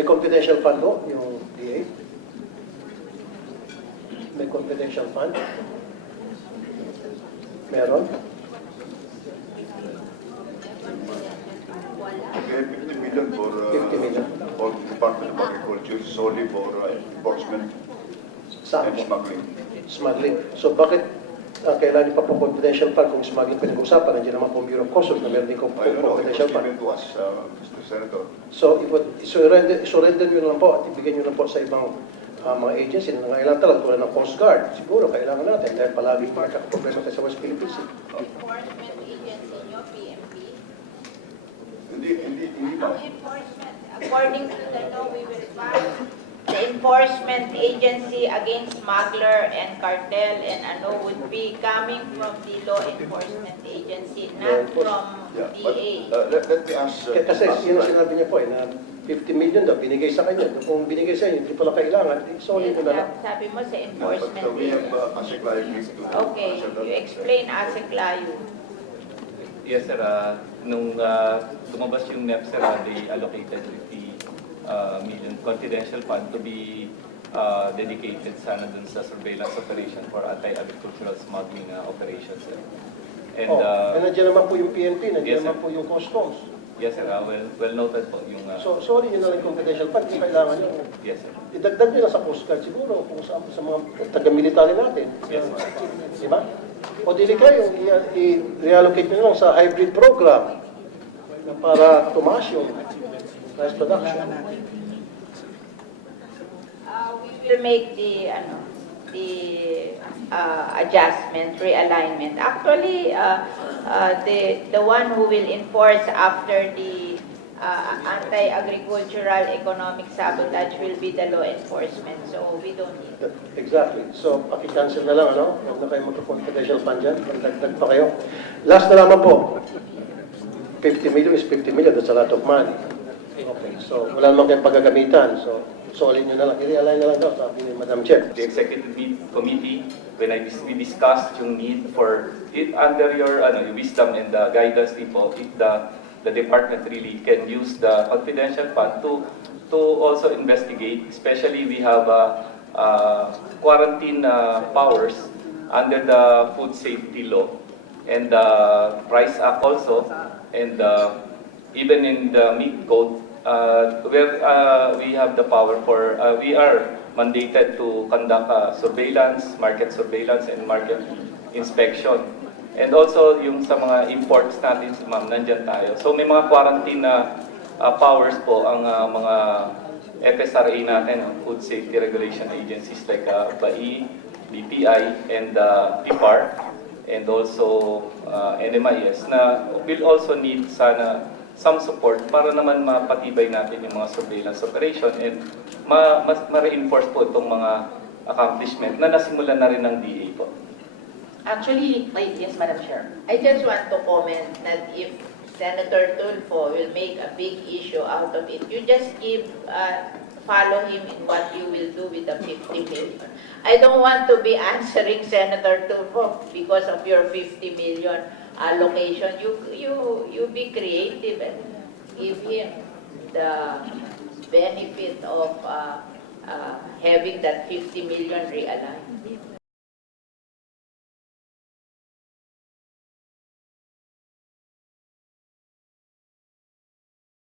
May confidential fund ho, yung DA? May confidential fund? Meron? Okay, 50 million for, uh, 50 million. for Department of Agriculture solely for uh, enforcement Saan and po? smuggling. Smuggling. So bakit uh, kailangan niyo pa po confidential fund kung smuggling pinag-usapan? Nandiyan naman po Bureau of Customs na meron din kung I don't know, it was confidential fund. given to us, uh, Mr. Senator. So, if, surrender, surrender nyo lang po at ibigay nyo lang po sa ibang uh, mga agency na nangailangan talaga tulad ng Coast Guard. Siguro, kailangan natin dahil palagi pa nagkakaproblema tayo sa West Philippine Sea. enforcement agency nyo, PMP? Hindi, hindi, hindi ba? Ang enforcement, according to the law we will pass, enforcement agency against smuggler and cartel and ano would be coming from the law enforcement agency, not from Yeah, but DA. uh, let, let me ask. uh, kasi ask yun ang Brian. sinabi niya po eh, na 50 million daw binigay sa kanya. Kung binigay sa inyo, hindi pala kailangan, eh, sorry ko na lang. Sabi mo sa but enforcement uh, we have agency. uh, ASEC liability to Okay, you explain ASEC Layo. Yes, sir. Uh, nung uh, lumabas yung NEP, sir, uh, they allocated 50 uh, million confidential fund to be uh, dedicated sana dun sa surveillance operation for anti-agricultural smuggling uh, operations, sir. And, oh, uh, eh, nandiyan naman po yung PNP, nandiyan Yes, naman sir. po yung Customs. yes, sir. Uh, well, well noted po yung... Uh, So, sorry nyo na lang yung confidential fund, kung kailangan nyo. yes, sir. Idagdag nyo lang sa Coast Guard siguro, kung saan sa mga taga-military natin. Yes, Di ba? O dili kayo, i-reallocate nyo lang sa hybrid program na para tumaas yung rice production. Uh, we will make the, ano, the uh, adjustment, realignment. Actually, uh, uh, the, the one who will enforce after the uh, anti-agricultural economic sabotage will be the law enforcement, so we don't need. Exactly. So, paki-cancel na lang, ano? Huwag na kayo magka-confidential fund dyan. Magdagdag pa kayo. Last na naman po. 50 million is 50 million. That's a lot of money. Okay. So, wala naman kayong paggagamitan. So, solid nyo na lang. I-realign na lang daw, sabi ni Madam Chair. the executive committee, when I we discussed yung need for it under your ano, yung wisdom and the guidance people, if the the department really can use the confidential fund to to also investigate, especially we have uh, uh, quarantine uh, powers under the food safety law and the Price Act also, and uh, even in the meat code, uh, where uh, we have the power for, uh, we are mandated to conduct uh, surveillance, market surveillance, and market inspection. And also yung sa mga imports natin, ma'am, nandyan tayo. So may mga quarantine na uh, powers po ang uh, mga FSRA natin, Food Safety Regulation Agencies like uh, BAI, BPI, and uh, DPAR, and also uh, NMIS na will also need sana some support para naman mapatibay natin yung mga surveillance operation and ma, mas, ma-reinforce po itong mga accomplishment na nasimulan na rin ng DA po. Actually, wait, yes, Madam Chair. I just want to comment that if Senator Tulfo will make a big issue out of it, you just give, uh, follow him in what you will do with the 50 million. I don't want to be answering Senator Tulfo because of your 50 million allocation. You, you, you be creative and give him the benefit of uh, uh, having that 50 million realigned.